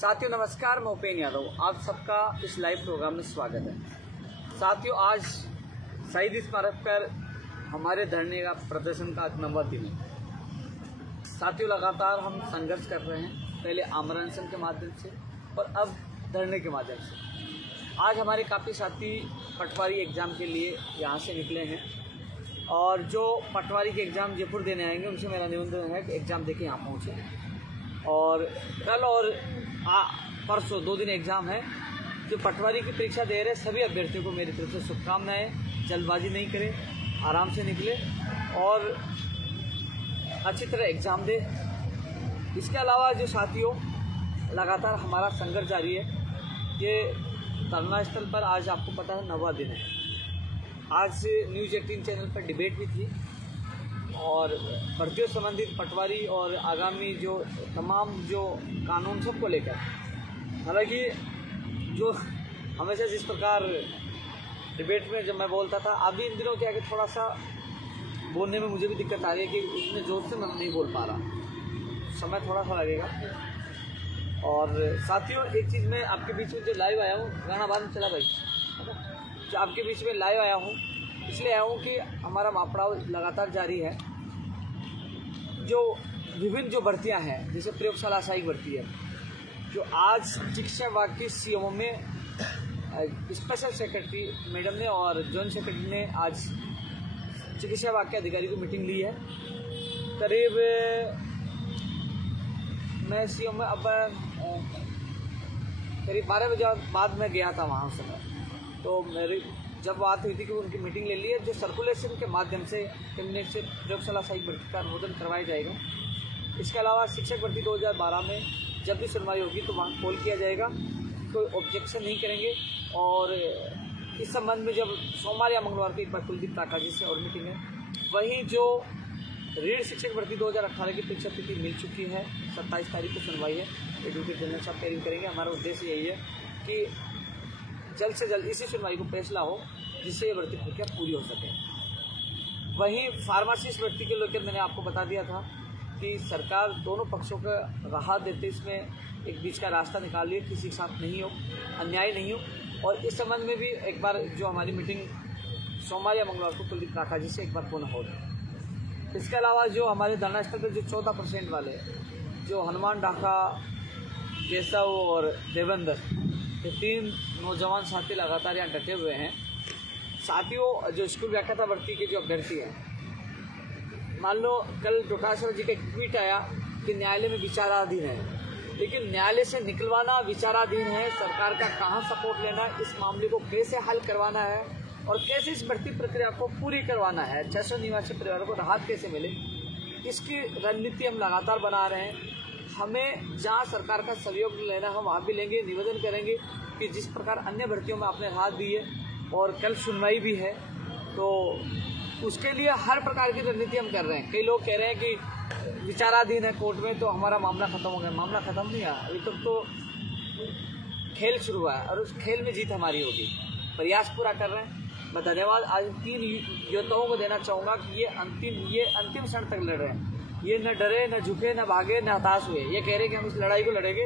साथियों नमस्कार, मैं उपेन्द्र यादव, आप सबका इस लाइव प्रोग्राम में स्वागत है। साथियों, आज शहीद स्मारक पर हमारे धरने का प्रदर्शन का 9वां दिन है। साथियों, लगातार हम संघर्ष कर रहे हैं, पहले आमरण अनशन के माध्यम से और अब धरने के माध्यम से। आज हमारे काफ़ी साथी पटवारी एग्ज़ाम के लिए यहाँ से निकले हैं और जो पटवारी के एग्ज़ाम जयपुर देने आएंगे उनसे मेरा निवेदन है कि एग्ज़ाम देके यहाँ पहुँचे। और कल और परसों 2 दिन एग्ज़ाम है। जो पटवारी की परीक्षा दे रहे सभी अभ्यर्थियों को मेरी तरफ से शुभकामनाएं। जल्दबाजी नहीं करें, आराम से निकले और अच्छी तरह एग्ज़ाम दे। इसके अलावा जो साथियों, लगातार हमारा संघर्ष जारी है। ये धरना स्थल पर आज आपको पता है 9वां दिन है। आज न्यूज़ 18 चैनल पर डिबेट भी थी और भर्तियों संबंधित पटवारी और आगामी जो तमाम जो कानून सबको लेकर, हालांकि जो हमेशा जिस प्रकार डिबेट में जब मैं बोलता था, अभी इन दिनों क्या है कि थोड़ा सा बोलने में मुझे भी दिक्कत आ रही है कि इतने जोर से मैं नहीं बोल पा रहा, समय थोड़ा सा लगेगा। और साथियों, एक चीज़ मैं आपके बीच में जो लाइव आया हूँ, गाना बाद में चला भाई, जो आपके बीच में लाइव आया हूँ इसलिए आया हूँ कि हमारा मापड़ाव लगातार जारी है। जो विभिन्न जो भर्तियां हैं, जैसे प्रयोगशाला सहायक भर्ती है, जो आज शिक्षा विभाग की सीएमओ में स्पेशल सेक्रेटरी मैडम ने और जॉइंट सेक्रेटरी ने आज चिकित्सा विभाग के अधिकारी को मीटिंग ली है। करीब मैं सीएमओ में अब करीब 12 बजे बाद में गया था वहाँ उस समय, तो मेरी जब बात हुई थी कि उनकी मीटिंग ले ली है, जो सर्कुलेशन के माध्यम से कैबिनेट से प्रयोगशाला सहायक भर्ती का अनुमोदन करवाया जाएगा। इसके अलावा शिक्षक भर्ती 2012 में जब भी सुनवाई होगी तो वहाँ कॉल किया जाएगा, कोई ऑब्जेक्शन नहीं करेंगे। और इस संबंध में जब सोमवार या मंगलवार को एक बार कुलदीप काका जी से और मीटिंग है। वहीं जो रीढ़ शिक्षक भर्ती 2018 की परीक्षा तिथि मिल चुकी है, 27 तारीख को सुनवाई है। एडवोकेट जनरल साहब तैयारी करेंगे। हमारा उद्देश्य यही है कि जल्द से जल्द इसी सुनवाई को फैसला हो जिससे ये भर्ती प्रक्रिया पूरी हो सके। वहीं फार्मासिस्ट भर्ती के लेकर मैंने आपको बता दिया था कि सरकार दोनों पक्षों का राहत देते इसमें एक बीच का रास्ता निकाल लिया, किसी के साथ नहीं हो, अन्याय नहीं हो। और इस संबंध में भी एक बार जो हमारी मीटिंग सोमवार या मंगलवार को कुलदीप काका जी से एक बार पुनः हो। इसके अलावा जो हमारे धरना स्थल पर जो 14% वाले जो हनुमान ढाका, केशव और देवेंद्र, ये 3 नौजवान साथी लगातार यहाँ डटे हुए हैं। साथियों, जो स्कूल व्याख्याता भर्ती के जो अभ्यर्थी हैं, मान लो कल डोटासरा जी का एक ट्वीट आया कि न्यायालय में विचाराधीन है, लेकिन न्यायालय से निकलवाना विचाराधीन है। सरकार का कहाँ सपोर्ट लेना, इस मामले को कैसे हल करवाना है और कैसे इस भर्ती प्रक्रिया को पूरी करवाना है, 600 निवासी परिवारों को राहत कैसे मिले, इसकी रणनीति हम लगातार बना रहे हैं। हमें जहाँ सरकार का सहयोग लेना हम वहाँ भी लेंगे। निवेदन करेंगे कि जिस प्रकार अन्य भर्तियों में आपने राहत दी है और कल सुनवाई भी है, तो उसके लिए हर प्रकार की रणनीति हम कर रहे हैं। कई लोग कह रहे हैं कि विचाराधीन है कोर्ट में तो हमारा मामला खत्म हो गया। मामला खत्म नहीं है, अभी तक तो खेल शुरू हुआ है और उस खेल में जीत हमारी होगी। प्रयास पूरा कर रहे हैं। मैं धन्यवाद आज 3 योद्धाओं को देना चाहूँगा कि ये अंतिम क्षण तक लड़ रहे हैं। ये न डरे, न झुके, न भागे, न हताश हुए। ये कह रहे कि हम इस लड़ाई को लड़ेंगे।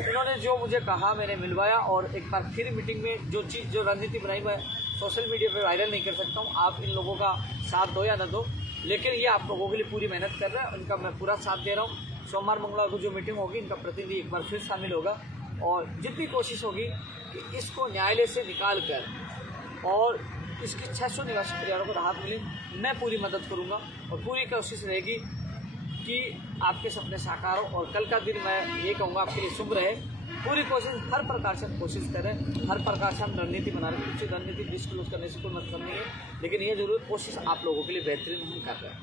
इन्होंने जो मुझे कहा मैंने मिलवाया और एक बार फिर मीटिंग में जो रणनीति बनाई मैं सोशल मीडिया पे वायरल नहीं कर सकता हूँ। आप इन लोगों का साथ दो या न दो, लेकिन ये आप लोगों के लिए पूरी मेहनत कर रहे हैं, उनका मैं पूरा साथ दे रहा हूँ। सोमवार मंगलवार को जो मीटिंग होगी, इनका प्रतिनिधि एक बार फिर शामिल होगा और जितनी कोशिश होगी कि इसको न्यायालय से निकाल कर और इसकी 600 निवासी परिवारों को राहत मिले, मैं पूरी मदद करूँगा और पूरी कोशिश रहेगी कि आपके सपने साकार हो। और कल का दिन मैं ये कहूँगा आपके लिए शुभ रहे। पूरी कोशिश, हर प्रकार से हम कोशिश करें, हर प्रकार से हम रणनीति बना रहे हैं। कुछ रणनीति डिस्क्लोज करने से कोई मतलब नहीं है, लेकिन ये जरूर कोशिश आप लोगों के लिए बेहतरीन हम कर रहे हैं।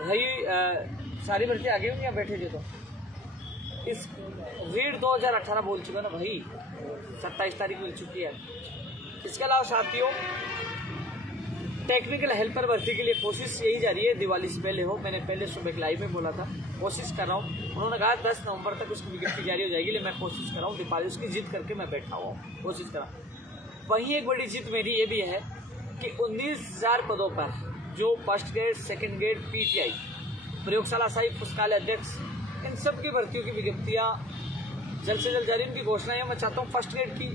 रही सारी भर्ती आगे होंगी या बैठे थे, तो इस रीड 2018 बोल चुका ना भाई, 27 तारीख मिल चुकी है। इसके अलावा साथियों, टेक्निकल हेल्पर भर्ती के लिए कोशिश यही जारी है, दिवाली से पहले हो। मैंने पहले सुबह एक लाइव में बोला था, कोशिश कर रहा हूँ। उन्होंने कहा 10 नवंबर तक उसकी विज्ञप्ति जारी हो जाएगी, लेकिन मैं कोशिश कर रहा हूँ। दीपावली उसकी जीत करके मैं बैठा हुआ हूँ, कोशिश कर रहा हूँ। वहीं एक बड़ी जीत मेरी ये भी है कि 19,000 पदों पर जो first grade, second grade, PTI, प्रयोगशाला सहायक, पुस्तकालय अध्यक्ष इन सब की भर्तियों की विज्ञप्तियाँ जल्द से जल्द जारी, इनकी घोषणाएं मैं चाहता हूँ फर्स्ट ग्रेड की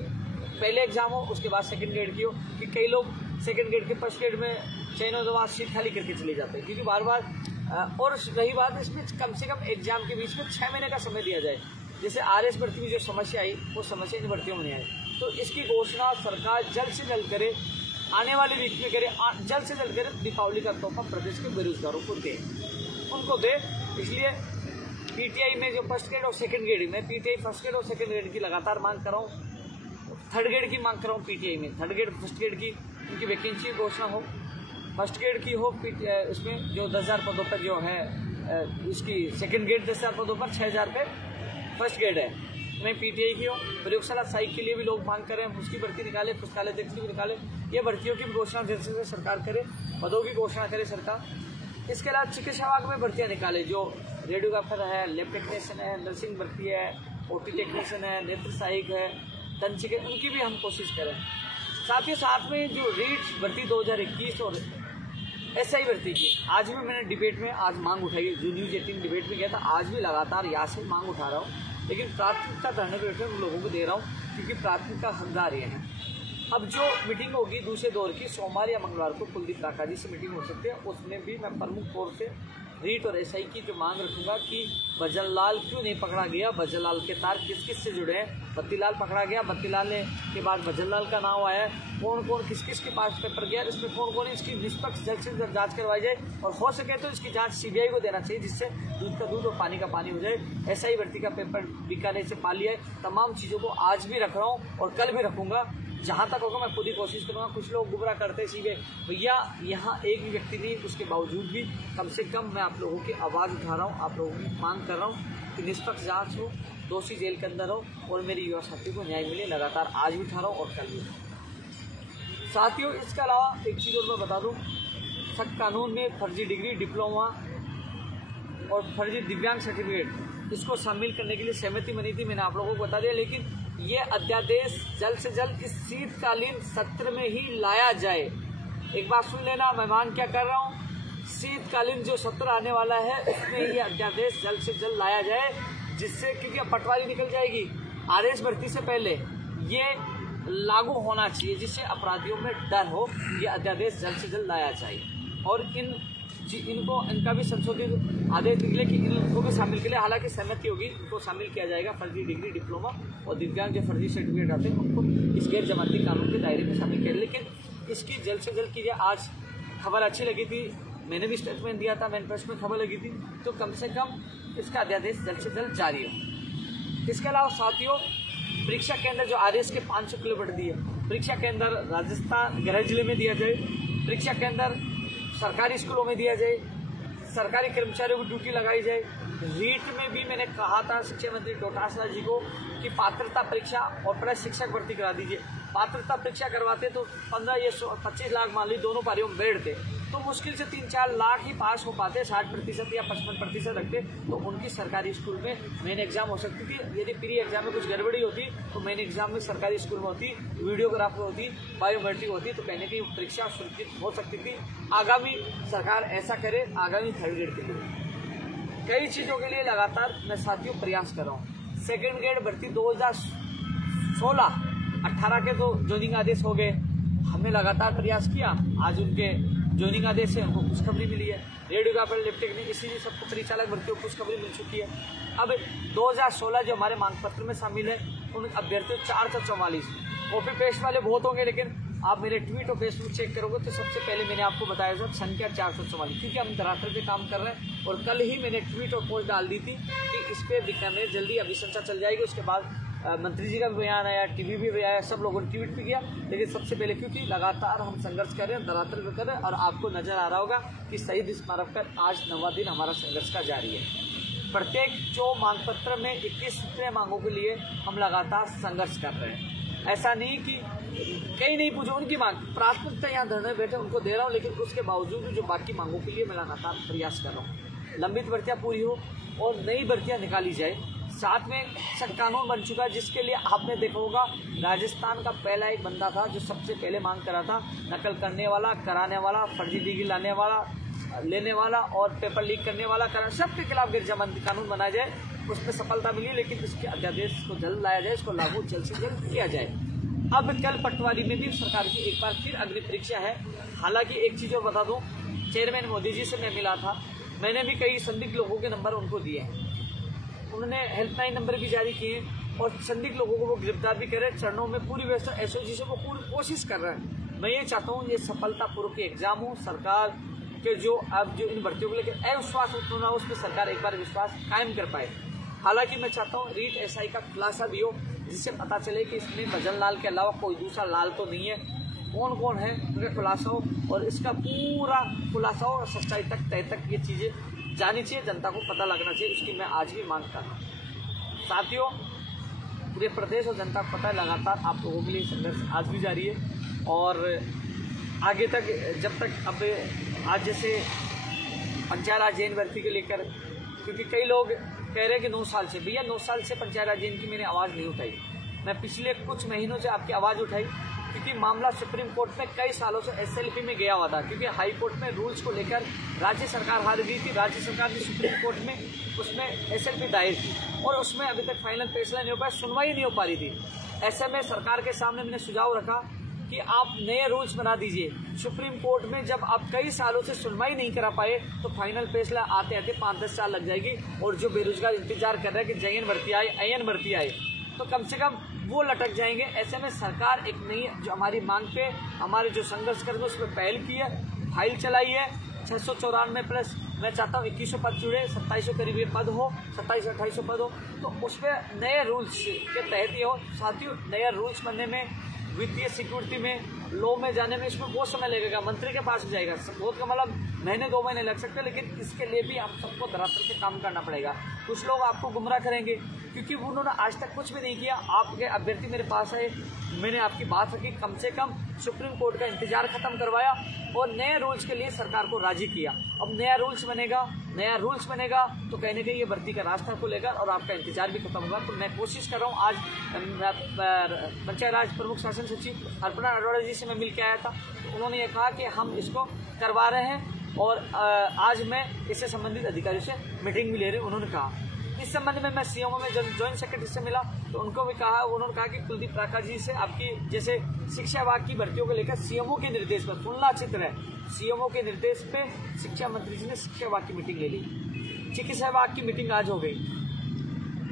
पहले एग्जाम हो, उसके बाद सेकंड ग्रेड की हो, कि कई लोग सेकंड ग्रेड के फर्स्ट ग्रेड में चयन होने के बाद सीट खाली करके चले जाते हैं, क्योंकि बार बार और रही बात इसमें कम से कम एग्जाम के बीच में 6 महीने का समय दिया जाए। जैसे RS भर्ती में जो समस्या आई वो समस्या इन भर्तियों में नहीं आई, तो इसकी घोषणा सरकार जल्द से जल्द करे, आने वाले वीक में करे, जल्द से जल्द करे। दीपावली का तोहफा प्रदेश के बेरोजगारों को दे, उनको दे। इसलिए PTI में जो फर्स्ट ग्रेड और सेकंड ग्रेड में, PTI फर्स्ट ग्रेड और सेकंड ग्रेड की लगातार मांग कर रहा हूँ, थर्ड ग्रेड की मांग कर रहा हूँ। PTI में थर्ड ग्रेड फर्स्ट ग्रेड की उनकी वैकेंसी घोषणा हो, फर्स्ट ग्रेड की हो, उसमें जो 10,000 पदों पर जो है उसकी सेकंड ग्रेड 10,000 पदों पर 6,000 पे फर्स्ट ग्रेड है, नहीं PTI की हो। प्रयोगशाला सहायक के लिए भी लोग मांग करें, उसकी भर्ती निकाले, पुस्तकालय अध्यक्ष की भी निकाले। ये भर्तियों की घोषणा जल्द से सरकार करे, पदों की घोषणा करे सरकार। इसके अलावा चिकित्सा विभाग में भर्तियाँ निकाले, जो रेडियोग्राफर है, लैब टेक्नीशियन है, नर्सिंग भर्ती है, OT टेक्नीशियन है, नेत्र सहायक है, दंत चिकित्सक, उनकी भी हम कोशिश करें। साथ ही साथ में जो रीट भर्ती 2021 और SI भर्ती की, आज भी मैंने डिबेट में आज मांग उठाई है, जो न्यूज़ 18 डिबेट में गया था, आज भी लगातार यहाँ से मांग उठा रहा हूँ, लेकिन प्राथमिकता धरने पे उन लोगों को दे रहा हूँ, क्योंकि प्राथमिकता हकदार ये हैं। अब जो मीटिंग होगी दूसरे दौर की, सोमवार या मंगलवार को कुलदीप राठा जी से मीटिंग हो सकती है, उसमें भी मैं प्रमुख तौर से रीट और SI की जो मांग रखूंगा कि भजनलाल क्यों नहीं पकड़ा गया, भजनलाल के तार किस किस से जुड़े हैं। बत्तीलाल पकड़ा गया, बत्तीलाल ने के बाद भजनलाल का नाम आया, कौन कौन किस किस के पास पेपर गया, इसमें कौन कौन, इसकी निष्पक्ष जल्द से जल्द जाँच करवाई जाए, और हो सके तो इसकी जाँच CBI को देना चाहिए, जिससे दूध का दूध और पानी का पानी हो जाए। SI भर्ती का पेपर बीकानेर से पा लिया है। तमाम चीज़ों को आज भी रख रहा हूँ और कल भी रखूँगा, जहाँ तक होगा मैं खुद ही कोशिश करूँगा। कुछ लोग गुमराह करते सीधे, भैया यहाँ एक भी व्यक्ति नहीं, उसके बावजूद भी कम से कम मैं आप लोगों की आवाज़ उठा रहा हूँ, आप लोगों की मांग कर रहा हूँ कि निष्पक्ष जांच हो, दोषी जेल के अंदर हो और मेरी युवा साथी को न्याय मिले। लगातार आज भी उठा रहा हूँ और कल भी। साथियों, इसके अलावा एक चीज़ और मैं बता दूँ, सख्त कानून में फर्जी डिग्री, डिप्लोमा और फर्जी दिव्यांग सर्टिफिकेट, इसको शामिल करने के लिए सहमति बनी थी, मैंने आप लोगों को बता दिया। लेकिन ये अध्यादेश जल्द से जल्द इस शीतकालीन सत्र में ही लाया जाए। एक बात सुन लेना, मैं मान क्या कर रहा हूँ, शीतकालीन जो सत्र आने वाला है उसमें ये अध्यादेश जल्द से जल्द लाया जाए, जिससे, क्योंकि अब पटवारी निकल जाएगी, RS भर्ती से पहले ये लागू होना चाहिए, जिससे अपराधियों में डर हो। ये अध्यादेश जल्द से जल्द लाया चाहिए और इनका भी संशोधित आदेश निकले कि इनको भी शामिल के लिए, हालांकि सहमति होगी, इनको शामिल किया जाएगा। फर्जी डिग्री, डिप्लोमा और दिव्यांग जो फर्जी सर्टिफिकेट आते हैं उनको इस गैर जमानती कानून के दायरे में शामिल किया, लेकिन इसकी जल्द से जल्द कीजिए। आज खबर अच्छी लगी थी, मैंने भी स्टेटमेंट दिया था, मैन प्रेस में खबर लगी थी, तो कम से कम इसका अध्यादेश जल्द से जल्द जारी हो। इसके अलावा साथियों, परीक्षा केंद्र जो RS के 500 किलोमीटर दिए, परीक्षा केंद्र राजस्थान गृह जिले में दिया जाए, परीक्षा केंद्र सरकारी स्कूलों में दिया जाए, सरकारी कर्मचारियों को ड्यूटी लगाई जाए। रीट में भी मैंने कहा था शिक्षा मंत्री डोटासरा जी को कि पात्रता परीक्षा और प्लस शिक्षक भर्ती करा दीजिए। पात्रता परीक्षा करवाते तो 15 या 25 लाख मान ली दोनों पारियों में बैठते, तो मुश्किल से 3-4 लाख ही पास हो पाते, 60% या 55% रखते, तो उनकी सरकारी स्कूल में मेन एग्जाम हो सकती थी। यदि प्री एग्जाम में कुछ गड़बड़ी होती तो मेन एग्जाम में सरकारी स्कूल में होती, वीडियोग्राफर होती, बायोमेट्रिक होती, तो कहने की परीक्षा सुरक्षित हो सकती थी। आगामी सरकार ऐसा करे, आगामी थर्ड ग्रेड के लिए कई चीज़ों के लिए लगातार मैं साथियों प्रयास कर रहा हूँ। सेकेंड ग्रेड भर्ती 2016-18 के तो ज्वाइनिंग आदेश हो गए, हमने लगातार प्रयास किया, आज उनके ज्वाइनिंग आदेश से हमको खुशखबरी मिली है। रेडियोग्राफर, लैब टेक्नीशियन, इसीलिए सबको परिचालक भर्तियों को खुशखबरी मिल चुकी है। अब 2016 जो हमारे मांग पत्र में शामिल है, उन अभ्यर्थियों 444, कॉपी पेस्ट वाले बहुत होंगे, लेकिन आप मेरे ट्वीट और फेसबुक चेक करोगे तो सबसे पहले मैंने आपको बताया था संख्या 444, क्योंकि हम धरातल पे काम कर रहे हैं। और कल ही मैंने ट्वीट और पोस्ट डाल दी थी कि इस पर बीकानेर जल्दी अभिशंसा चल जाएगी। उसके बाद मंत्री जी का भी बयान आया, TV भी आया, सब लोगों ने ट्वीट भी किया, लेकिन सबसे पहले क्योंकि लगातार हम संघर्ष कर रहे हैं, धरातल पे कर रहे हैं, और आपको नजर आ रहा होगा कि शहीद स्मारक पर आज 9वां दिन हमारा संघर्ष का जारी है। प्रत्येक जो मांग पत्र में 21 मांगों के लिए हम लगातार संघर्ष कर रहे हैं। ऐसा नहीं कि कहीं नहीं पूछो, उनकी मांग प्राथमिकता यहाँ धरने बैठे उनको दे रहा हूँ, लेकिन उसके बावजूद जो बाकी मांगों के लिए मैं लगातार प्रयास कर रहा हूँ। लंबित भर्तियाँ पूरी हो और नई भर्तियाँ निकाली जाए। साथ में सख्त कानून बन चुका है, जिसके लिए आपने देखा होगा राजस्थान का पहला एक बंदा था जो सबसे पहले मांग करा था, नकल करने वाला, कराने वाला, फर्जी डिग्री लाने वाला, लेने वाला और पेपर लीक करने वाला कारण सबके खिलाफ गिरजाबंदी कानून बनाया जाए, उसमें सफलता मिली, लेकिन इसके अध्यादेश को जल्द लाया जाए, इसको लागू जल्द से जल्द किया जाए। अब कल पटवारी में भी सरकार की एक बार फिर अग्नि परीक्षा है। हालांकि एक चीज़ और बता दूं, चेयरमैन मोदी जी से मैं मिला था, मैंने भी कई संदिग्ध लोगों के नंबर उनको दिए हैं, उन्होंने हेल्पलाइन नंबर भी जारी किए और संदिग्ध लोगों को वो गिरफ्तार भी कर रहे हैं। चरणों में पूरी व्यवस्था एसओजी से वो पूरी कोशिश कर रहे हैं। मैं ये चाहता हूँ ये सफलतापूर्वक एग्जाम हो, सरकार के जो अब जो इन भर्तियों को लेकर अविश्वास उत्पन्न हो, उस पर सरकार एक बार विश्वास कायम कर पाए। हालांकि मैं चाहता हूँ रीट एसआई का खुलासा भी हो, जिससे पता चले कि इसमें भजन लाल के अलावा कोई दूसरा लाल तो नहीं है, कौन कौन है उनका खुलासा हो और इसका पूरा खुलासा हो, सच्चाई तक तय तक ये चीज़ें जानी चाहिए, जनता को पता लगना चाहिए। उसकी मैं आज भी मांग कर रहा हूँ। साथियों, पूरे प्रदेश और जनता को पता है लगातार आप लोगों के लिए संघर्ष आज भी जारी है और आगे तक जब तक अब आज जैसे पंचायत राज जैन भर्ती को लेकर, क्योंकि कई लोग कह रहे हैं कि 9 साल से, भैया 9 साल से पंचायत राज जैन की मैंने आवाज़ नहीं उठाई। मैं पिछले कुछ महीनों से आपकी आवाज़ उठाई क्योंकि मामला सुप्रीम कोर्ट में कई सालों से एसएलपी में गया हुआ था, क्योंकि हाई कोर्ट में रूल्स को लेकर राज्य सरकार हार गई थी। राज्य सरकार ने सुप्रीम कोर्ट में उसमें एसएलपी दायर की और उसमें अभी तक फाइनल फैसला नहीं हो पाया, सुनवाई नहीं हो पा रही थी। ऐसे में सरकार के सामने मैंने सुझाव रखा कि आप नए रूल्स बना दीजिए। सुप्रीम कोर्ट में जब आप कई सालों से सुनवाई नहीं करा पाए तो फाइनल फैसला आते आते 5-10 साल लग जाएगी और जो बेरोजगार इंतजार कर रहे हैं कि जयन भर्ती आए, अयन भर्ती आए, तो कम से कम वो लटक जाएंगे। ऐसे में सरकार एक नई जो हमारी मांग पे हमारे जो संघर्ष कर्मी उस पर पहल की है, फाइल चलाई है 694 प्लस। मैं चाहता हूँ 2100 पद जुड़े, 2700 करीब ये पद हो, 2700-2800 पद हो, तो उस पर नए रूल्स के तहत ये हो। साथियों, नया रूल्स बनने में, वित्तीय सिक्योरिटी में, लॉ में जाने में इसमें बहुत समय लगेगा, मंत्री के पास जाएगा, बहुत का मतलब महीने 2 महीने लग सकते हैं, लेकिन इसके लिए भी आप सबको धरातल पे काम करना पड़ेगा। कुछ लोग आपको गुमराह करेंगे क्योंकि उन्होंने आज तक कुछ भी नहीं किया। आपके अभ्यर्थी मेरे पास आए, मैंने आपकी बात रखी, कम से कम सुप्रीम कोर्ट का इंतजार खत्म करवाया और नए रूल्स के लिए सरकार को राजी किया। अब नया रूल्स बनेगा तो कहीं ना कहीं ये भर्ती का रास्ता खुलेगा और आपका इंतजार भी खत्म होगा। तो मैं कोशिश कर रहा हूँ, आज पंचायत राज प्रमुख शासन सचिव अर्पणा अरोड़ा जी से मैं मिल के आया था, तो उन्होंने ये कहा कि हम इसको करवा रहे हैं और आज मैं इससे संबंधित अधिकारियों से मीटिंग भी ले रही हूँ। उन्होंने कहा इस संबंध में मैं सीएमओ में जब ज्वाइंट सेक्रेटरी से मिला तो उनको भी कहा, उन्होंने कहा कि कुलदीप प्राकाश जी से आपकी जैसे शिक्षा विभाग की भर्तियों को लेकर सीएमओ के निर्देश पर, सुनना अच्छी तरह, सीएमओ के निर्देश पे शिक्षा मंत्री जी ने शिक्षा विभाग की मीटिंग ले ली, चिकित्सा विभाग की मीटिंग आज हो गई,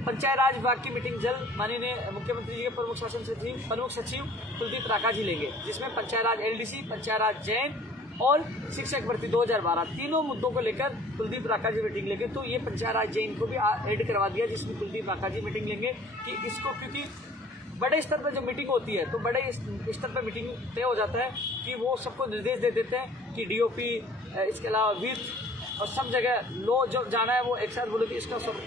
पंचायत राज विभाग की मीटिंग जल्द माननीय मुख्यमंत्री जी के प्रमुख सचिव कुलदीप प्राकाश जी लेंगे, जिसमें पंचायत राज एलडीसी, पंचायत राज जैन और शिक्षक भर्ती 2012 तीनों मुद्दों को लेकर कुलदीप प्राकाश जी मीटिंग लेंगे। तो ये पंचायत राज जैन को भी ऐड करवा दिया, जिसमें कुलदीप प्राकाश जी मीटिंग लेंगे कि इसको, क्योंकि बड़े स्तर पर जो मीटिंग होती है तो बड़े स्तर पर मीटिंग तय हो जाता है कि वो सबको निर्देश दे देते हैं कि डीओपी, इसके अलावा वित्त और सब जगह लो जो जाना है वो एक साथ बोले कि इसका सब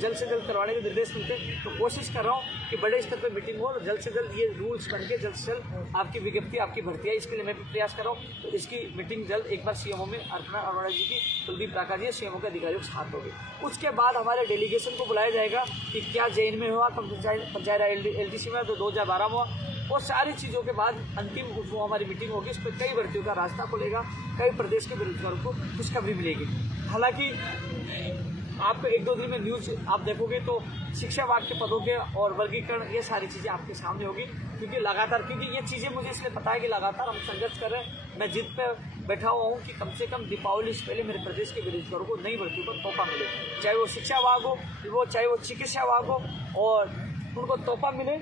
जल्द से जल्द करवाने के निर्देश मिलते हैं। तो कोशिश कर रहा हूँ कि बड़े स्तर पर मीटिंग हो और जल्द से जल्द ये रूल्स बन के जल्द से जल्द आपकी विज्ञप्ति, आपकी भर्ती है, इसके लिए मैं भी प्रयास कर रहा हूँ। तो इसकी मीटिंग जल्द एक बार सीएमओ में अर्पणा अरोड़ा जी की, कुलदीप प्राकाश जी सीएमओ के अधिकारियों के साथ होगी। उसके बाद हमारे डेलीगेशन को बुलाया जाएगा कि क्या जैन में हुआ, पंचायत एलडीसी में तो 2012 में हुआ, और सारी चीज़ों के बाद अंतिम वो हमारी मीटिंग होगी। उस पर कई भर्तियों का रास्ता खुलेगा, कई प्रदेश के बेरोजगारों को खुशखबरी मिलेगी। हालांकि आपको 1-2 दिन में न्यूज़ आप देखोगे तो शिक्षा विभाग के पदों के और वर्गीकरण, ये सारी चीज़ें आपके सामने होगी, क्योंकि लगातार, क्योंकि ये चीज़ें मुझे इसलिए पता है कि लगातार हम संघर्ष कर रहे हैं। मैं जिद पे बैठा हुआ हूँ कि कम से कम दीपावली से पहले मेरे प्रदेश के बेरोजगारों को नई भर्तियों पर तोहफा मिले, चाहे वो शिक्षा विभाग हो, चाहे वो चिकित्सा विभाग हो, और उनको तोहफा मिले,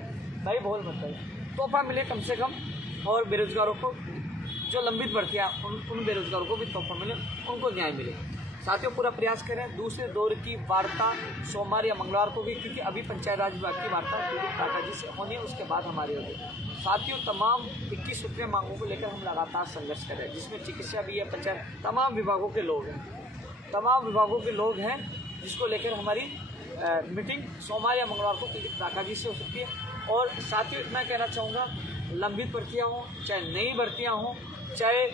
भाई बोल मत भाई, तोहफा मिले कम से कम, और बेरोजगारों को जो लंबित भर्तियाँ उन बेरोजगारों को भी तोहफा मिले, उनको न्याय मिले। साथियों, पूरा प्रयास करें दूसरे दौर की वार्ता सोमवार या मंगलवार को भी, क्योंकि अभी पंचायत राज विभाग की वार्ता कुलदीप प्राकाश जी से होनी है, उसके बाद हमारी होगी। साथियों, तमाम 21 सूत्रीय मांगों को लेकर हम लगातार संघर्ष कर रहे हैं, जिसमें चिकित्सा भी है, पंचायत, तमाम विभागों के लोग हैं, जिसको लेकर हमारी मीटिंग सोमवार या मंगलवार को कुलदीप प्राकाश जी से हो सकती है। और साथियों, इतना कहना चाहूँगा, लंबित भर्तियाँ हों, चाहे नई भर्तियाँ हों, चाहे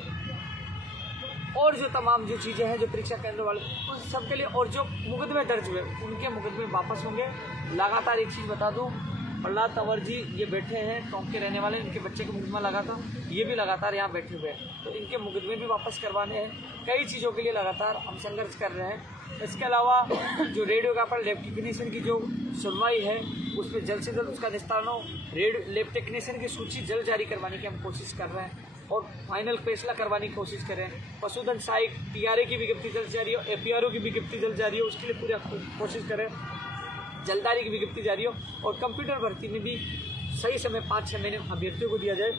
और जो तमाम जो चीज़ें हैं जो परीक्षा केंद्र वाले, उन सब के लिए, और जो मुकदमे दर्ज हुए उनके मुकदमे वापस होंगे। लगातार एक चीज़ बता दूं, प्रहलाद तंवर जी ये बैठे हैं टोंक के रहने वाले, इनके बच्चे का मुकदमा लगा था, ये भी लगातार यहाँ बैठे हुए हैं, तो इनके मुकदमे भी वापस करवाने हैं। कई चीज़ों के लिए लगातार हम संघर्ष कर रहे हैं। इसके अलावा जो रेडियोग्राफर लैब टेक्नीशियन की जो सुनवाई है उसमें जल्द से जल्द उसका निस्तारण हो, लैब टेक्नीशियन की सूची जल्द जारी करवाने की हम कोशिश कर रहे हैं और फाइनल फैसला करवाने की कोशिश करें। पशुधन सहायक टीआरए की विज्ञप्ति जल्द जारी हो, एपीआरओ की विज्ञप्ति जल्द जारी हो, उसके लिए पूरा कोशिश करें, जल्दारी की विज्ञप्ति जारी हो और कंप्यूटर भर्ती में भी सही समय 5-6 महीने अभ्यर्थियों को दिया जाए,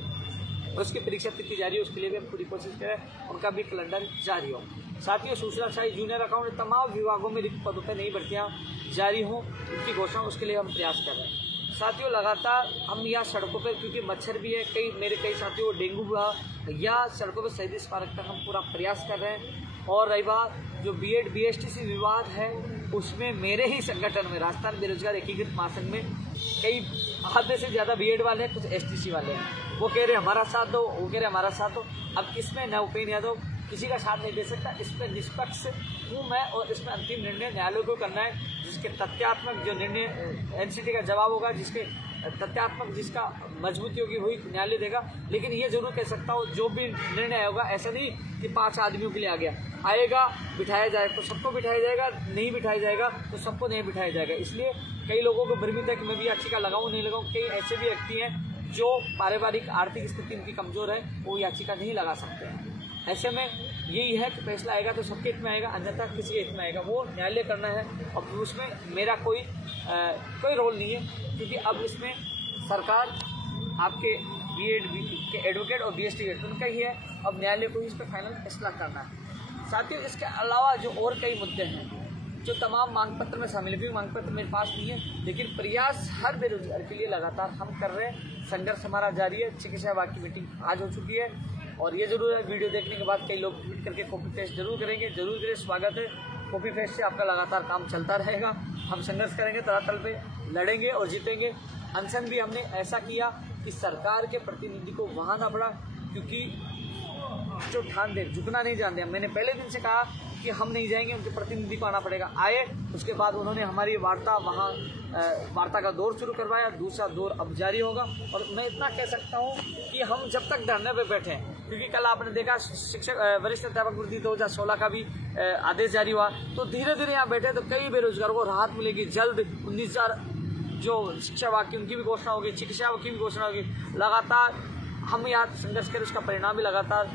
उसकी परीक्षा तिथि जारी हो, उसके लिए भी हम पूरी कोशिश करें, उनका भी कैलेंडर जारी हो। साथ ही सूचना सहायक जूनियर अकाउंट तमाम विभागों में रिक्त पदों पर नई भर्तियाँ जारी हों, उनकी घोषणा उसके लिए हम प्रयास कर रहे हैं। साथियों लगातार हम यहाँ सड़कों पर, क्योंकि मच्छर भी है, मेरे कई साथियों को डेंगू हुआ, या सड़कों पर शहीद स्मारक तक हम पूरा प्रयास कर रहे हैं। और रही बात जो बीएड बीएसटीसी विवाद है, उसमें मेरे ही संगठन में राजस्थान बेरोजगार एकीकृत महासंघ में कई आधे से ज़्यादा बीएड वाले हैं, कुछ एसटीसी वाले हैं, वो कह रहे हमारा साथ दो, वो कह रहे हमारा साथ दो। अब इसमें न उपेन्द्र यादव किसी का साथ नहीं दे सकता, इसमें निष्पक्ष हूँ मैं और इसमें अंतिम निर्णय न्यायालय को करना है, जिसके तथ्यात्मक जो निर्णय एनसीटी का जवाब होगा, जिसके तथ्यात्मक जिसका मजबूती होगी वही न्यायालय देगा। लेकिन ये जरूर कह सकता हूँ जो भी निर्णय होगा ऐसा नहीं कि 5 आदमियों के लिए आ गया, आएगा बिठाया जाएगा तो सबको बिठाया जाएगा, नहीं बिठाया जाएगा तो सबको नहीं बिठाया जाएगा। इसलिए कई लोगों को भ्रमित है कि मैं भी याचिका लगाऊं नहीं लगाऊं। कई ऐसे भी व्यक्ति हैं जो पारिवारिक आर्थिक स्थिति उनकी कमजोर है, वो याचिका नहीं लगा सकते हैं। ऐसे में यही है कि फैसला आएगा तो सबके हित में आएगा, अन्यथा किसी के हित में आएगा, वो न्यायालय करना है। और उसमें मेरा कोई रोल नहीं है, क्योंकि अब इसमें सरकार आपके बीएड के एडवोकेट और बीएसटी उनका ही है, अब न्यायालय को इस पर फाइनल फैसला करना है। साथियों इसके अलावा जो और कई मुद्दे हैं जो तमाम मांग पत्र में शामिल है, मांग पत्र मेरे पास नहीं है, लेकिन प्रयास हर बेरोजगार के लिए लगातार हम कर रहे हैं, संघर्ष हमारा जारी है। चिकित्सा विभाग की मीटिंग आज हो चुकी है और ये जरूर है वीडियो देखने के बाद कई लोग ट्वीट करके कॉपी पेस्ट जरूर करेंगे, जरूर करें, स्वागत है। कॉपी पेस्ट से आपका लगातार काम चलता रहेगा, हम संघर्ष करेंगे, तरातल पे लड़ेंगे और जीतेंगे। अनशन भी हमने ऐसा किया कि सरकार के प्रतिनिधि को वहाँ ना पड़ा, क्योंकि जो ठान दे झुकना नहीं जानते। मैंने पहले दिन से कहा कि हम नहीं जाएंगे, उनके प्रतिनिधि को आना पड़ेगा। आए, उसके बाद उन्होंने हमारी वार्ता वहाँ वार्ता का दौर शुरू करवाया, दूसरा दौर अब जारी होगा। और मैं इतना कह सकता हूँ कि हम जब तक धरने पे बैठे हैं, क्योंकि कल आपने देखा शिक्षक वरिष्ठ अध्यापक वृद्धि 2016 का भी आदेश जारी हुआ, तो धीरे धीरे यहाँ बैठे तो कई बेरोजगारों को राहत मिलेगी। जल्द 19,000 जो शिक्षा विभाग की उनकी भी घोषणा होगी, चिकित्सा विभाग की भी घोषणा होगी। लगातार हम यहाँ संघर्ष करें, उसका परिणाम भी लगातार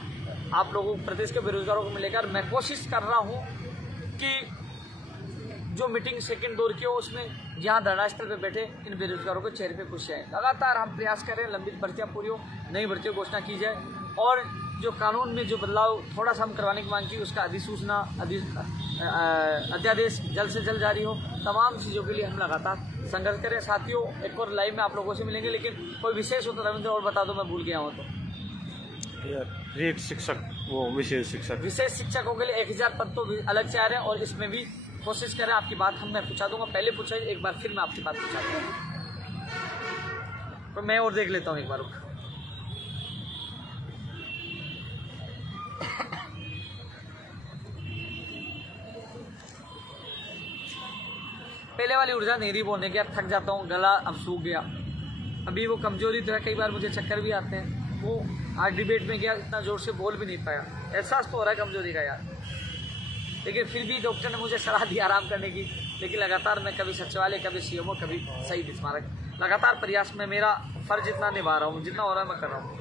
आप लोगों प्रदेश के बेरोजगारों को मिलेगा। मैं कोशिश कर रहा हूँ कि जो मीटिंग सेकंड दौर की हो उसमें यहाँ धरना स्थल पर बैठे इन बेरोजगारों के चेहरे पे खुशी आए। लगातार हम प्रयास करें, लंबित भर्तियाँ पूरी हो, नई भर्तियों की घोषणा की जाए और जो कानून में जो बदलाव थोड़ा सा हम करवाने की मांग की, उसका अधिसूचना अध्यादेश जल्द से जल्द जारी हो। तमाम चीज़ों के लिए हम लगातार संघर्ष करें। साथियों एक और लाइव में आप लोगों से मिलेंगे, लेकिन कोई विशेष हो तो रविंद्र और बता दो, मैं भूल गया हूँ तो। शिक्षक वो विशेष शिक्षकों के लिए 1000 पद तो अलग से आ रहे हैं और इसमें भी कोशिश करें आपकी बात मैं पूछा दूंगा। पहले पूछा एक बार, फिर मैं आपकी बात पूछा दूंगा। तो मैं और देख लेता हूँ एक बार। पहले वाली ऊर्जा नहीं रही बोलने की, अब थक जाता हूँ, गला अब सूख गया। अभी वो कमजोरी तो है, कई बार मुझे चक्कर भी आते हैं। वो आज डिबेट में गया, इतना जोर से बोल भी नहीं पाया, एहसास तो हो रहा है कमजोरी का यार। लेकिन फिर भी डॉक्टर ने मुझे सलाह दी आराम करने की। लेकिन लगातार मैं कभी सचिवालय, कभी सीएमओ, कभी शहीद स्मारक, लगातार प्रयास में मेरा फर्ज इतना निभा रहा हूँ, जितना हो रहा है मैं कर रहा हूँ।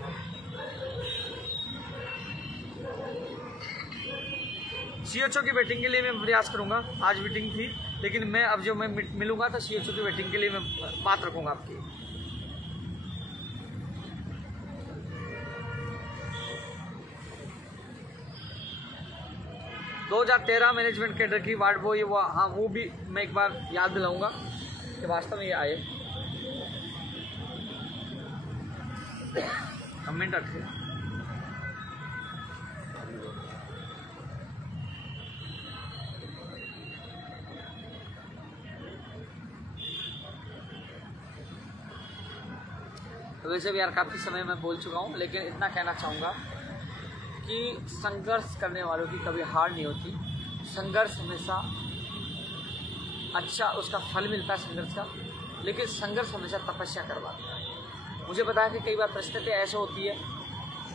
सीएचओ की मीटिंग के लिए मैं प्रयास करूंगा। आज मीटिंग थी, लेकिन मैं अब जो मैं मिलूंगा तो सीएचओ की मीटिंग के लिए मैं बात रखूंगा आपकी। 2013 मैनेजमेंट कैडर की वार्ड वो भी मैं एक बार याद दिलाऊंगा कि वास्तव में ये आए। कमेंट रखे। तो वैसे भी यार काफ़ी समय मैं बोल चुका हूँ, लेकिन इतना कहना चाहूँगा कि संघर्ष करने वालों की कभी हार नहीं होती। संघर्ष हमेशा अच्छा उसका फल मिलता है संघर्ष का। लेकिन संघर्ष हमेशा तपस्या करवाता है। मुझे पता है कि कई बार परिस्थिति ऐसे होती है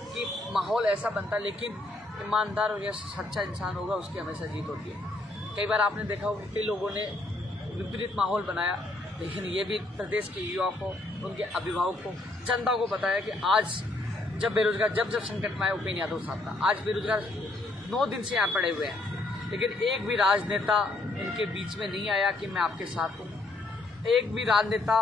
कि माहौल ऐसा बनता है, लेकिन ईमानदार और या सच्चा इंसान होगा उसकी हमेशा जीत होती है। कई बार आपने देखा होगा कई लोगों ने विपरीत माहौल बनाया, लेकिन ये भी प्रदेश के युवाओं को, उनके अभिभावक को, जनता को बताया कि आज जब बेरोजगार जब संकट में आए उपेंद्र यादव साथ था। आज बेरोजगार 9 दिन से यहाँ पड़े हुए हैं, लेकिन एक भी राजनेता इनके बीच में नहीं आया कि मैं आपके साथ हूँ। एक भी राजनेता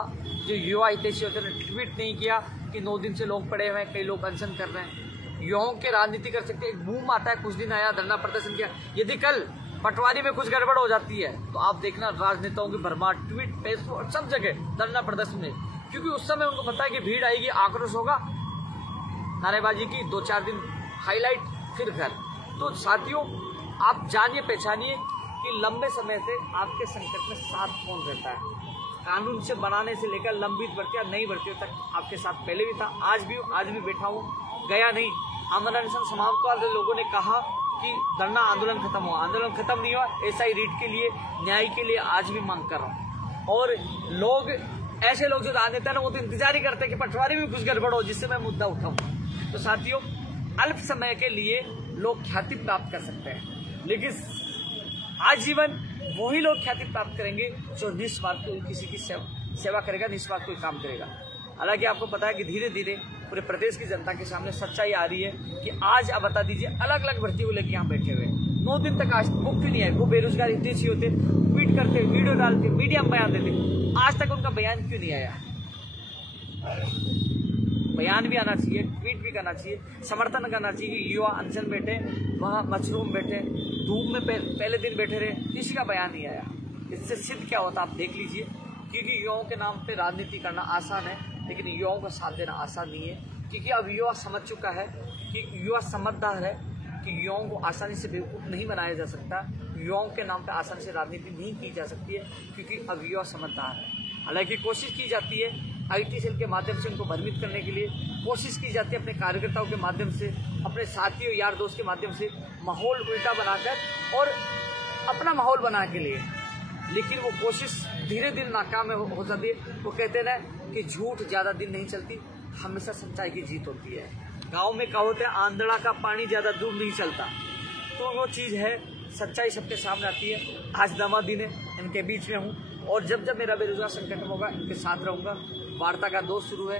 जो युवा हितैषी होते हैं ट्वीट नहीं किया कि 9 दिन से लोग पड़े हुए हैं, कई लोग अनशन कर रहे हैं। युवाओं के राजनीति कर सकते हैं। एक बूम आता है, कुछ दिन आया, धरना प्रदर्शन किया। यदि कल पटवारी में कुछ गड़बड़ हो जाती है तो आप देखना राजनेताओं की भरमार ट्वीट, फेसबुक, सब जगह धरना प्रदर्शन में, क्योंकि उस समय उनको पता है कि भीड़ आएगी, आक्रोश होगा, नारेबाजी की 2-4 दिन हाईलाइट, फिर घर। तो साथियों, आप जानिए पहचानिए कि लंबे समय से आपके संकट में साथ कौन रहता है। कानून से बनाने से लेकर लंबित भर्तियां, नई भर्तियों तक आपके साथ पहले भी था, आज भी बैठा हूँ, गया नहीं। आंदोलन समाप्त हुआ, लोगों ने कहा कि धरना आंदोलन खत्म हुआ, आंदोलन खत्म नहीं हुआ। एसआई रीट के लिए, न्याय के लिए आज भी मांग कर रहा हूँ। और लोग, ऐसे लोग जो राजनेता है ना, वो तो इंतजार ही करते हैं कि पटवारी में कुछ गड़बड़ हो जिससे मैं मुद्दा उठाऊं। तो साथियों, अल्प समय के लिए लोग ख्याति प्राप्त कर सकते हैं, लेकिन आजीवन वही लोग ख्याति प्राप्त करेंगे जो निस्वार्थ किसी की सेवा करेगा, निस्वार्थ कोई काम करेगा। हालांकि आपको पता है कि धीरे धीरे पूरे प्रदेश की जनता के सामने सच्चाई आ रही है कि आज आप बता दीजिए, अलग अलग भर्ती को लेकर यहाँ बैठे हुए 9 दिन तक आज बुक क्यों नहीं आए। वो बेरोजगार हितैषी होते, ट्वीट करते, वीडियो डालते, मीडिया में बयान देते, आज तक उनका बयान क्यों नहीं आया। बयान भी आना चाहिए, ट्वीट भी करना चाहिए, समर्थन करना चाहिए कि युवा अनशन बैठे, वहाँ मशरूम बैठे, धूप में पहले दिन बैठे रहे, किसी का बयान नहीं आया। इससे सिद्ध क्या होता आप देख लीजिए, क्योंकि युवाओं के नाम पे राजनीति करना आसान है, लेकिन युवाओं का साथ देना आसान नहीं है। क्योंकि अब युवा समझ चुका है कि युवा समझदार है कि युवाओं को आसानी से बेवकूफ़ नहीं बनाया जा सकता, युवाओं के नाम पे आसानी से राजनीति नहीं की जा सकती है, क्योंकि अब युवा समझदार है। हालांकि कोशिश की जाती है IT सेल के माध्यम से उनको भ्रमित करने के लिए, कोशिश की जाती है अपने कार्यकर्ताओं के माध्यम से, अपने साथियों यार दोस्त के माध्यम से माहौल उल्टा बनाकर और अपना माहौल बनाने के लिए, लेकिन वो कोशिश धीरे धीरे नाकाम हो जाती है। वो कहते हैं ना कि झूठ ज़्यादा दिन नहीं चलती, हमेशा सच्चाई की जीत होती है। गांव में कहावत है, आंधड़ा का पानी ज़्यादा दूर नहीं चलता। तो वो चीज़ है, सच्चाई सबके सामने आती है। आज दमा दिन है, इनके बीच में हूँ, और जब जब मेरा बेरोजगार संकट होगा इनके साथ रहूँगा। वार्ता का दौर शुरू है,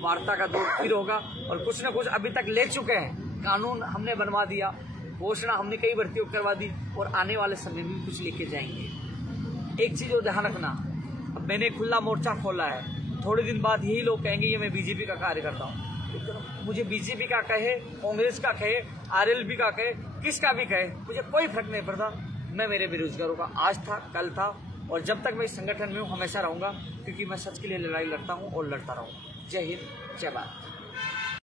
वार्ता का दौर फिर होगा, और कुछ न कुछ अभी तक ले चुके हैं। कानून हमने बनवा दिया, घोषणा हमने कई भर्तियों करवा दी, और आने वाले समय में कुछ लेके जाएंगे। एक चीज़ और ध्यान रखना, अब मैंने खुला मोर्चा खोला है, थोड़े दिन बाद यही लोग कहेंगे ये मैं बीजेपी का कार्यकर्ता हूँ। मुझे बीजेपी का कहे, कांग्रेस का कहे, RLB का कहे, किसका भी कहे, मुझे कोई फर्क नहीं पड़ता। मैं मेरे बेरोजगारों का आज था, कल था, और जब तक मैं इस संगठन में हूँ हमेशा रहूँगा, क्योंकि मैं सच के लिए लड़ाई लड़ता हूँ और लड़ता रहूँगा। जय हिंद, जय भारत।